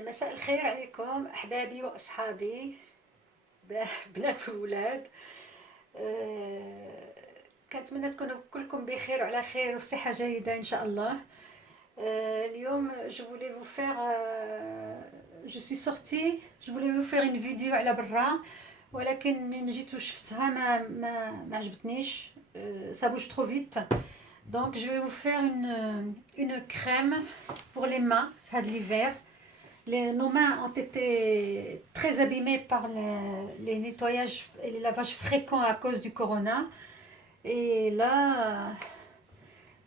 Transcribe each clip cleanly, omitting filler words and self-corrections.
مساء الخير عليكم أحبابي وأصحابي، بنات وولاد. آه، كنتمنى تكونوا كلكم بخير وعلى خير وفي صحة جيدة إن شاء الله. اليوم je voulais vous faire je suis sortie, je voulais vous faire une vidéo على برا، ولكن من جيت وشفتها ما عجبتنيش. ça bouge trop vite. Donc je vais vous faire une crème pour les mains هاد l'hiver. Nos mains ont été très abîmées par les nettoyages et les lavages fréquents à cause du corona. Et là,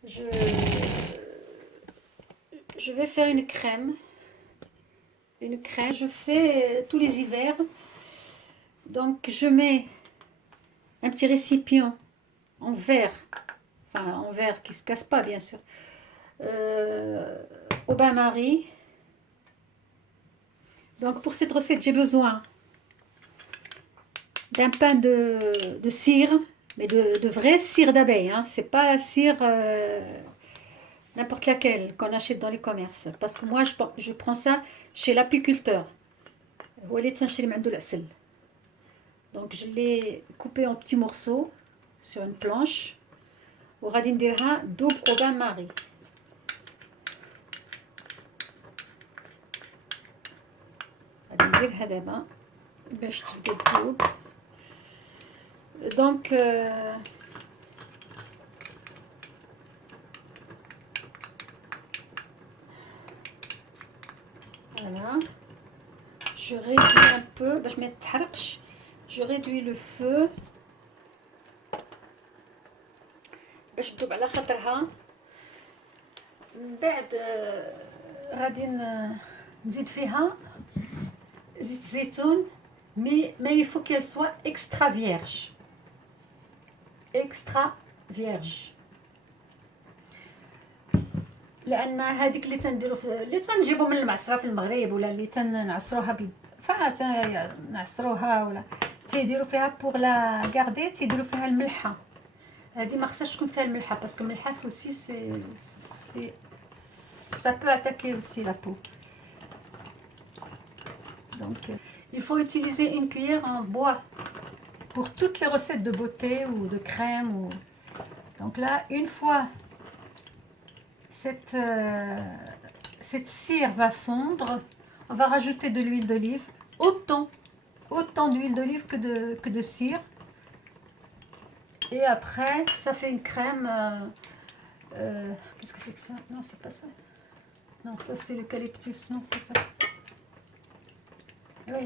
je, je vais faire une crème. Une crème, je fais tous les hivers. Donc, je mets un petit récipient en verre, enfin en verre qui ne se casse pas, bien sûr, au bain-marie. Donc pour cette recette, j'ai besoin d'un pain de cire, mais de vraie cire d'abeille. Hein. C'est pas la cire n'importe laquelle qu'on achète dans les commerces. Parce que moi, je prends ça chez l'apiculteur. Donc je l'ai coupé en petits morceaux sur une planche. وغادي نديرها دوب au bain-marie. غادي نديرها دابا باش تبدا تذوب. Donc voilà, je réduis un peu باش ما تحرقش. Je réduis le feu باش تذوب على خاطرها. من بعد غادي نزيد فيها زيت زيتون، mais il faut qu'elle soit extra vierge. Extra vierge. لان هذيك اللي تنديرو اللي تنجيبو من المعصره في المغرب ولا اللي تنعصروها نعصروها ولا تيديروا فيها بوغ لا غاردي، تيديروا فيها الملحه. هذه ما خصهاش تكون فيها الملحه باسكو الملحه aussi c'est ça peut attaquer aussi la peau. Donc il faut utiliser une cuillère en bois pour toutes les recettes de beauté ou de crème donc là, une fois cette cire va fondre, on va rajouter de l'huile d'olive, autant d'huile d'olive que de cire. Et après, ça fait une crème. Qu'est-ce que c'est que ça? Non, c'est pas ça. Non, ça c'est l'eucalyptus. Non, c'est pas ça. Oui.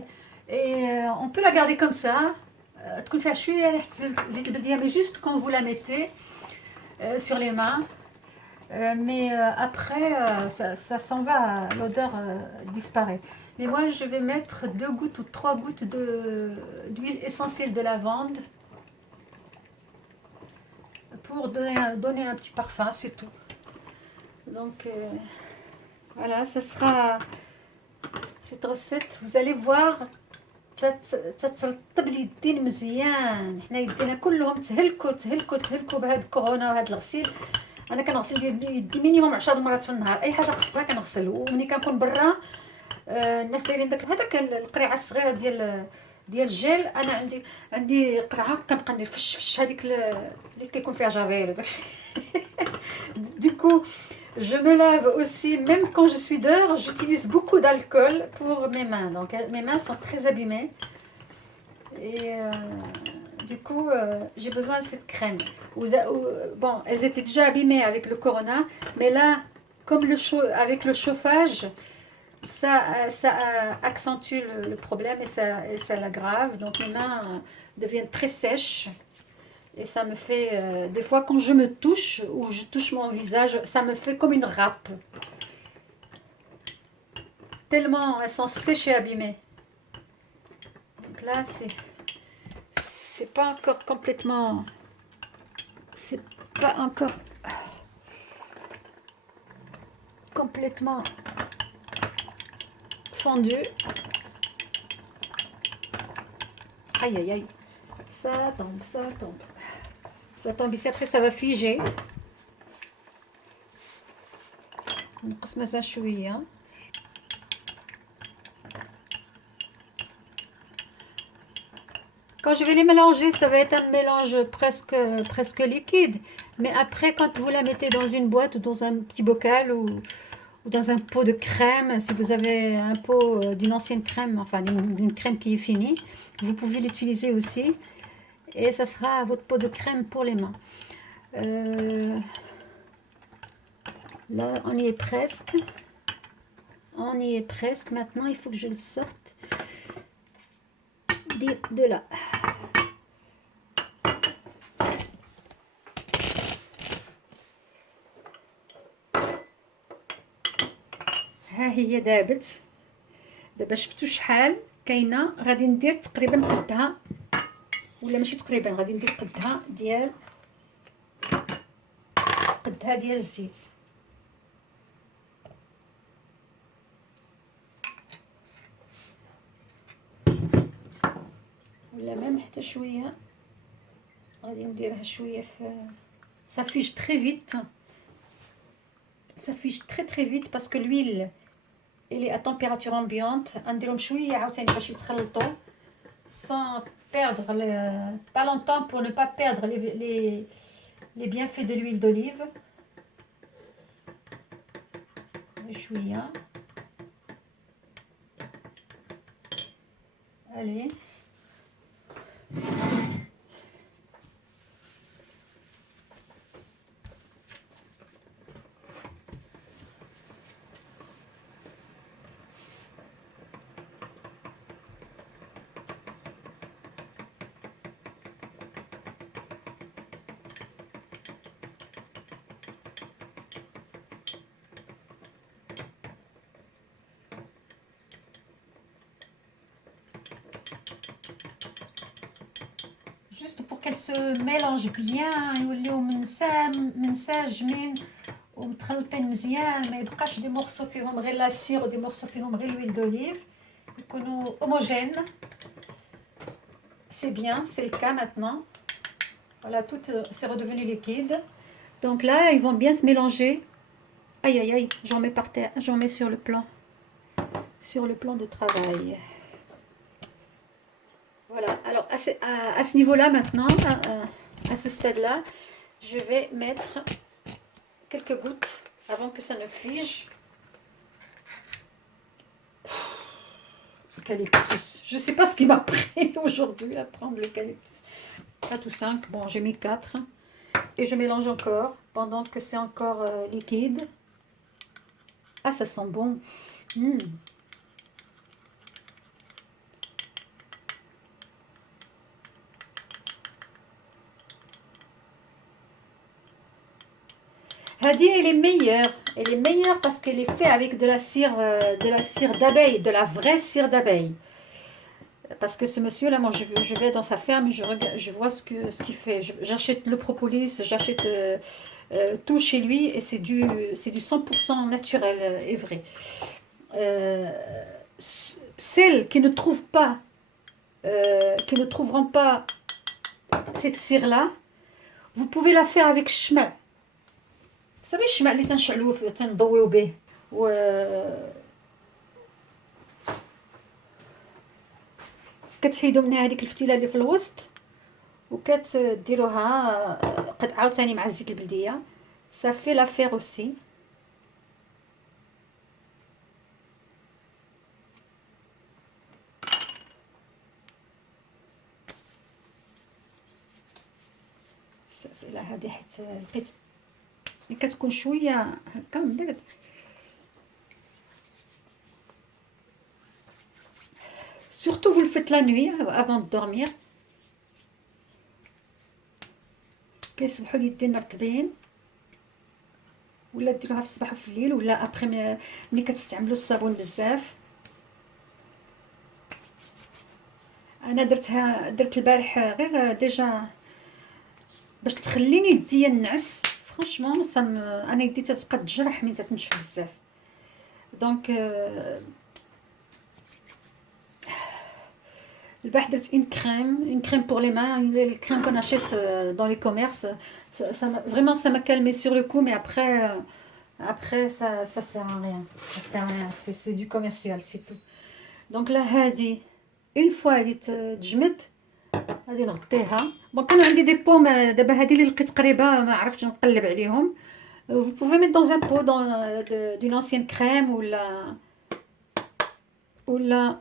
Et on peut la garder comme ça. تكون فيها شوية ريحة زيت البلدية, mais juste quand vous la mettez sur les mains. Mais après, ça s'en va, l'odeur disparaît. Mais moi, je vais mettre 2 gouttes ou 3 gouttes d'huile essentielle de lavande pour donner un petit parfum, c'est tout. Donc, voilà, ça sera cette recette. Vous allez voir, تترطب اليدين مزيان. حنا يدينا كلهم تهلكوا بهاد الكورونا وهاد الغسيل. انا كنغسل يدي مينيموم 10 مرات في النهار، اي حاجه خصها كنغسل. ومني كنكون برا الناس دايرين هذاك القريعه الصغيره ديال الجيل، انا عندي قرعه كنبقى ندير فش هذيك اللي كيكون فيها جافيل وداكشي. Du coup, je me lave aussi, même quand je suis dehors, j'utilise beaucoup d'alcool pour mes mains. Donc mes mains sont très abîmées. Et du coup, j'ai besoin de cette crème. Bon, elles étaient déjà abîmées avec le corona, mais là, comme avec le chauffage, ça accentue le problème et ça l'aggrave. Donc mes mains deviennent très sèches. Et ça me fait, des fois quand je me touche ou je touche mon visage, ça me fait comme une râpe. Tellement elles sont sèches et abîmées. Donc là, c'est pas encore complètement... C'est pas encore complètement fondu. Aïe aïe aïe. Ça tombe, ça tombe. Ça tombe ici, après ça va figer. نقص مازال شويه. Quand je vais les mélanger, ça va être un mélange presque liquide. Mais après, quand vous la mettez dans une boîte ou dans un petit bocal ou dans un pot de crème, si vous avez un pot d'une ancienne crème, enfin d'une crème qui est finie, vous pouvez l'utiliser aussi. Et ça sera votre pot de crème pour les mains. Euh, Là, on y est presque. On y est presque. Maintenant, il faut que je le sorte de là. ها هي دابت. دابا شفتوا شحال كاينه. غادي ندير تقريبا قدها، ولا ماشي تقريبا، غادي ندير قدها ديال الزيت. ولا ميم حتى شويه غادي نديرها شويه في ça fiche très vite. Ça fiche très vite parce que l'huile elle est à température ambiante. نديرهم شويه عاوتاني باش يتخلطوا sans perdre pas longtemps pour ne pas perdre les bienfaits de l'huile d'olive. شويه. Allez. Juste pour qu'elle se mélange bien يوليو منسجمين ومتخلطين مزيان، ما يبقاش دي مورسو فيهم غير لاسير ودي مورسو فيهم غير l'huile d'olive، يكونوا homogènes. C'est bien, c'est le cas maintenant. Voilà, tout c'est redevenu liquide. Donc là, ils vont bien se mélanger. Aïe aïe aïe, j'en mets par terre, j'en mets sur le plan de travail. Voilà, alors à ce niveau-là maintenant, à ce stade-là, je vais mettre quelques gouttes avant que ça ne fige. Eucalyptus. Je ne sais pas ce qui m'a pris aujourd'hui à prendre l'eucalyptus. 4 ou 5, bon j'ai mis 4. Et je mélange encore pendant que c'est encore liquide. Ah, ça sent bon. Hadi, elle est meilleure. Elle est meilleure parce qu'elle est faite avec de la cire d'abeille, de la vraie cire d'abeille. Parce que ce monsieur là, moi je vais dans sa ferme, je vois ce qu'il fait. J'achète le propolis, j'achète tout chez lui et c'est du 100% naturel et vrai. Celles qui ne trouvent pas, qui ne trouveront pas cette cire là, vous pouvez la faire avec shma. Vous savez shma اللي تنشعلوه تنضويو به كتحيدوا منها هذيك الفتيله اللي في الوسط وكتديروها قد عاوتاني مع الزيت البلديه. Ça fait l'affaire aussi. صافي لا هذه حيت لقيت ملي كتكون شويه هكا من بعد surtout vous le faites la nuit avant de dormir. كيصبحوا اليدين رطبين، ولا ديروها في الصباح وفي الليل، ولا ابخي ملي كتستعملوا الصابون بزاف. انا درت البارح غير ديجا باش تخليني يديا نعس. فرانشمون انا يدي تتبقى تجرح ملي تتنشف بزاف. دونك البارح درت اون كريم بور لي مان، الكريم كون اشيت dans les commerces. Vraiment ça m'a calmé sur le coup, mais après ça sert à rien. Ça sert à rien, c'est du commercial, c'est tout. Donc là هادي une fois اللي تجمد غادي نغطيها. بون كانوا عندي دي بوم، دابا هادي اللي لقيت قريبه ما عرفتش نقلب عليهم. vous pouvez mettre dans un pot d'une ancienne crème ولا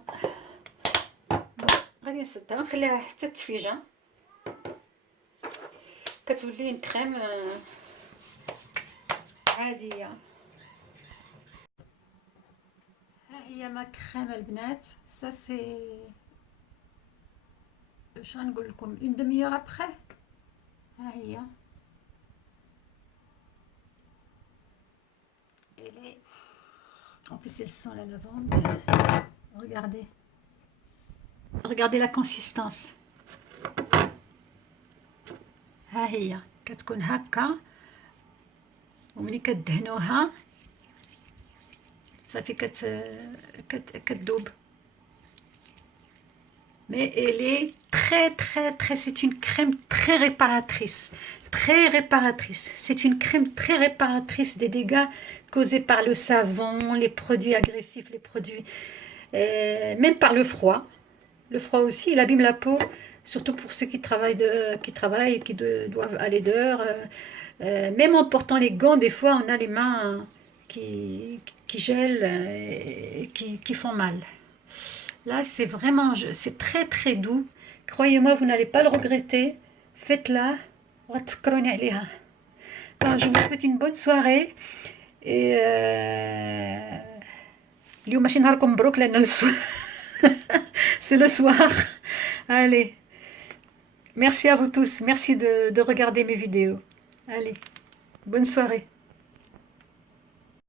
غادي نسدها نخليها حتى تفيجا، كتولي كريم عاديه. ها هي ما كريم البنات، سا سي واش غنقول لكم اون دمي اور ابخي. ها هي elle est en plus elle sent la lavande. regardez regardez la consistance. ها هي كتكون هكا، وملي كدهنوها صافي كتذوب. mais elle est très c'est une crème très réparatrice, c'est une crème très réparatrice des dégâts causés par le savon, les produits agressifs, les produits même par le froid aussi il abîme la peau, surtout pour ceux qui travaillent et qui doivent aller dehors. Même en portant les gants, des fois on a les mains qui gèlent et qui font mal. Là c'est vraiment, c'est très doux, croyez-moi, vous n'allez pas le regretter. Faites-la. Je vous souhaite une bonne soirée. Et اليوم ماشي نهاركم مبروك لأن c'est le soir. Allez, merci à vous tous, merci de regarder mes vidéos. Allez, bonne soirée.